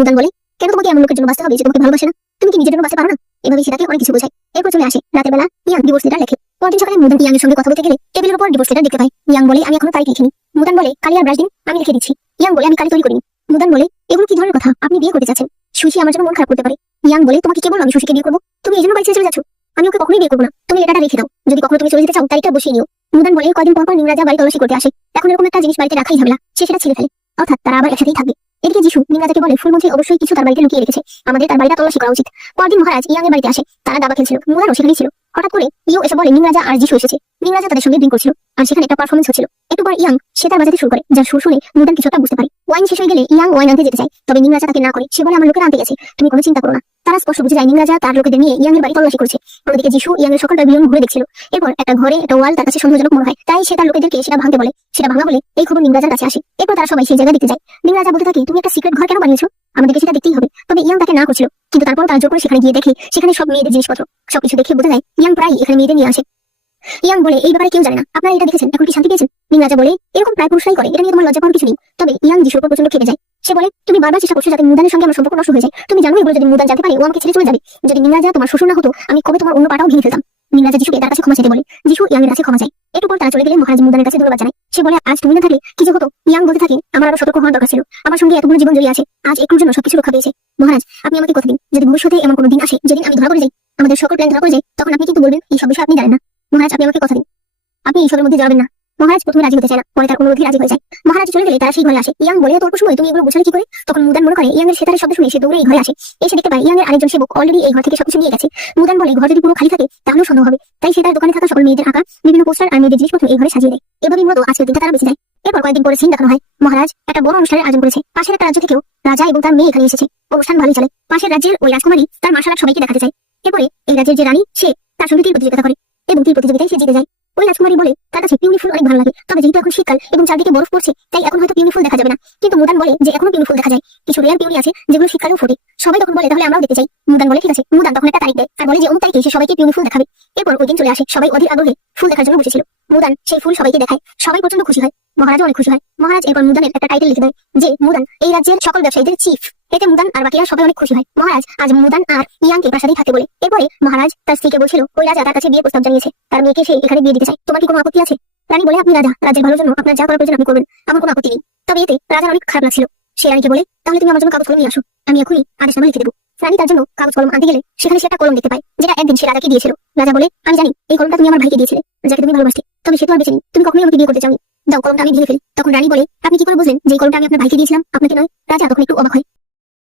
মুদান বলে, কেন তোমাকে এমন লোকের জন্য বাঁচতে হবে যে তোমাকে ভালোবাসে না? তুমি কি নিজের জন্য বাঁচতে পারো না? এভাবে সেটাকে অনেক কিছু বোঝায়। এরপর চলে আসে রাতের বেলা ইয়াং ডিভোর্স লেটার লেখে। পরদিন সকালে মুদান ইয়াং এর সঙ্গে কথা বলতে গেলে টেবিলের উপর ডিভোর্স লেটার দেখতে পায়। ইয়াং বলে, আমি এখনো তারিখ লিখিনি। মুদান বলে, কালি আর ব্রাশ দিন, আমি লিখে দিচ্ছি। ইয়াং বলে, আমি কালি তৈরি করিনি। মুদান বলে, এগুলো কি ধরনের কথা? আপনি বিয়ে করতে চাচ্ছেন? সুশি আমার জন্য মন খারাপ করতে পারে। ইয়াং বলে, তোমাকে কে বললো আমি সুশিকে বিয়ে করবো? তুমি এই জন্য বাড়ি ছেড়ে চলে যাচ্ছ? আমি ওকে কখনোই বিয়ে করবো না। তুমি লেটারটা রেখে দাও। যদি কখনো তুমি চলে যেতে চাও তারিখটা বসিয়ে নিও। মুদান বলে, কয়দিন পর পর নিমরাজা বাড়ি তল্লাশি করতে আসে। এখন এরকম একটা জিনিস বাড়িতে রাখাই ঝামেলা। সে সেটা ছিঁড়ে ফেলে, অর্থাৎ তারা আবার একসাথেই থাকবে। এদিকে যিশু নিমরাজাকে বলে, ফুলমন্ত্রী অবশ্যই কিছু তার বাড়িতে লুকিয়ে রেখেছে, আমাদের তার বাড়িটা তল্লাশি করা উচিত। পরদিন মহারাজ ইয়াং এর বাড়িতে আসে। তারা দাবা খেলছিল, মুদানও সেখানেই ছিল। হঠাৎ করে ইও এসে বলে নিমরাজা আর যিশু এসেছে। নিমরাজা তাদের সঙ্গে ড্রিঙ্ক করছিল, আর সেখানে একটা পারফরমেন্স হচ্ছিল। একটু পর ইয়াং সেতার বাজাতে শুরু করে, যার সুর শুনে মুদান কিছুটা বুঝতে পারে। ওয়াইন শেষ হয়ে গেলে ইয়াং ওয়াইন আনতে যেতে চায়, তবে নিমরাজা তাকে না করে। সে বলে, আমার লোকেরা আনতে গেছে, তুমি কোনো চিন্তা করো না। তারা স্পষ্ট বুঝে যায় নিমরাজা তার লোকেদের নিয়ে ইয়াং এর বাড়ি তল্লাশি করছে। অন্যদিকে যিশু ইয়াং এর সকল প্যাভিলিয়ন ঘুরে দেখছিল। এরপর একটা ঘরে একটা ওয়াল তার কাছে সন্দেহজনক মনে হয়, তাই সে তার লোকেদেরকে সেটা ভাঙতে বলে। সেটা ভাঙা বলে এই খবর নিমরাজার কাছে আসে। এরপর তারা সবাই সেই জায়গা দেখতে যায়। নিমরাজা বলতে থাকে, তুমি একটা সিক্রেট ঘর কেন বানিয়েছো? আমাদেরকে সেটা দেখতেই হবে। তবে ইয়াং তাকে না করছিল, কিন্তু তারপর তার জোর করে সেখানে গিয়ে দেখে সেখানে সব মেয়েদের জিনিসপত্র। সবকিছু দেখে বোঝা যায় ইয়াং প্রায় এখানে মেয়েদের নিয়ে আসে। ইয়াং বলে, এই ব্যাপারে কেউ জানে না, আপনারা এটা দেখেছেন, এখন কি শান্তি পেয়েছেন? নিমরাজা বলে, এরকম প্রায় পুরুষরাই করে, এটা নিয়ে তোমার লজ্জা পাওয়ার কিছু নেই। তবে ইয়াং যিশুর উপর প্রচন্ড খেপে যায়। সে বলে, তুমি বারবার চেষ্টা করছো যাতে মুদানের সঙ্গে আমার সম্পর্ক নষ্ট হয়ে যায়। তুমি জানো এগুলো যদি মুদান জানতে পারে ও আমাকে ছেড়ে চলে যাবে। যদি নিমরাজা তোমার শ্বশুর না হতো, আমি কবে তোমার অন্য পাটাও ভেঙে ফেলতাম। নিমরাজা যিশুকে তার কাছে ক্ষমা চাইতে বলে। যিশু ইয়াং এর কাছে ক্ষমা চায়। একটু পর তারা চলে গেলে মহারাজ মুদানের কাছে ধন্যবাদ জানায়। সে বলে, আজ তুমি না থাকলে কি যে হতো। ইয়াং বলতে থাকে, আমার আরো সতর্ক হওয়ার দরকার ছিল, আমার সঙ্গে এতগুলো জীবন জড়িয়ে আছে, আজ একটুর জন্য সবকিছু রক্ষা পেয়েছে। মহারাজ, আপনি আমাকে কথা দিন, যদি ভবিষ্যতে এমন কোনো দিন আসে যেদিন আমি ধরা পড়ে যাই, আমাদের সকল প্ল্যান ধরা পড়ে যায়, তখন আপনি কিন্তু বলবেন এই সব বিষয় আপনি জানেন না। মহারাজ, আপনি আমাকে কথা দিন, আপনি এইসবের মধ্যে জড়াবেন না। মহারাজ প্রথমে রাজি হতে চায় না, পরে তার অনুরোধে রাজি হয়ে যায়। মহারাজ চলে গেলে তারা সেই ঘরে আসে। ইয়াং বলে, তোর সময় তুমি এগুলো বুঝালে কি করে? তখন মুদান মনে করে ইয়াং এর সেতারের শব্দ শুনে সে দৌড়ে এই ঘরে আসে। এসে দেখতে পায় ইয়াং এর আরেকজন সেবক অলরেডি এই ঘর থেকে সবকিছু নিয়ে গেছে। মুদান বলে, ঘর যদি পুরো খালি থাকে তাহলেও সন্দেহ হবে, তাই সে তার দোকানে থাকা সকল মেয়েদের আঁকা বিভিন্ন পোস্টার আর মেয়েদের জিনিসপত্র এই ঘরে সাজিয়ে দেয়। এভাবেই মূলত আজকের দিনটা তারা বেঁচে যায়। এরপর কয়েকদিন পরে সিন দেখানো হয়। মহারাজ একটা বড় অনুষ্ঠানের আয়োজন করেছে। পাশের একটা রাজ্য থেকেও রাজা এবং তার মেয়ে এখানে এসেছে। অনুষ্ঠান ভালোই চলে। পাশের রাজ্যের ওই রাজকুমারী তার মার্শাল আর্ট সবাইকে দেখাতে চায়। এরপরে এই রাজ্যের যে রানী, সে তার সঙ্গে তীর প্রতিযোগিতা করে এবং তীর প্রতিযোগিতায় সে জিতে যায়। ওই রাজকুমারী বলে তার কাছে পিউনি ফুল অনেক ভালো লাগে, তবে যেহেতু এখন শীতকাল এবং চারদিকে বরফ পড়ছে, তাই এখন হয়তো পিউনি ফুল দেখা যাবে না। কিন্তু মুদান বলে যে এখনো পিউনি ফুল দেখা যায়, কিছু রেয়ার পিউনি আছে যেগুলো শীতকালেও ফোটে। সবাই তখন বলে, তাহলে আমরাও দেখতে চাই। মুদান বলে, ঠিক আছে। মুদান তখন একটা তারিখ দেয় আর বলে যে অমুক তারিখে সে সবাইকে পিউনি ফুল দেখাবে। এরপর ওই দিন চলে আসে। সবাই অধীর আগ্রহে ফুল দেখার জন্য বসেছিল। মুদান সেই ফুল সবাইকে দেখায়। সবাই প্রচন্ড খুশি হয়। মহারাজও অনেক খুশি হয়। মহারাজ এরপর মুদানের একটা টাইটেল লিখে দেয় যে মুদান এই রাজ্যের সকল ব্যবসায়ীদের চিফ। এতে মুদান আর বাকিরা সবাই অনেক খুশি হয়। মহারাজ আজ মুদান আর ইয়াংকে প্রাসাদেই থাকতে বলে। এরপরে মহারাজ তার স্ত্রীকে বলছিল ওই রাজা তার কাছে বিয়ে প্রস্তাব জানিয়েছে, তার মেয়েকে সে এখানে বিয়ে দিতে চায়, তোমার কি কোনো আপত্তি আছে? রানী বলে, আপনি রাজা, রাজ্যের ভালোর জন্য আপনার যা করার প্রয়োজন আপনি করবেন, আমার কোনো আপত্তি নেই। তবে এতে রাজার অনেক খারাপ লাগছিল। সে রানীকে বলে, তাহলে তুমি আমার জন্য কাগজ কলম নিয়ে আসো, আমি এখনই আদেশনামা লিখে দেবো। রানী তার জন্য কাগজ কলম আনতে গেলে সেখানে সে একটা কলম দেখতে পায়, যেটা একদিন সে রাজাকে দিয়েছিল। রাজা বলে, আমি জানি এই কলমটা তুমি আমার ভাইকে দিয়েছিলে, যাকে তুমি ভালোবাসতে, তবে সে তো আর বেঁচে নেই, তুমি কখনোই আমাকে বিয়ে করতে চাওনি, দাও কলমটা আমি ভেঙে ফেলি। তখন রানী বলে, আপনি কি করে বুঝলেন যে এই কলমটা আমি আপনার ভাইকে দিয়েছিলাম, আপনাকে নয়? রাজা তখন একটু অবাক হয়।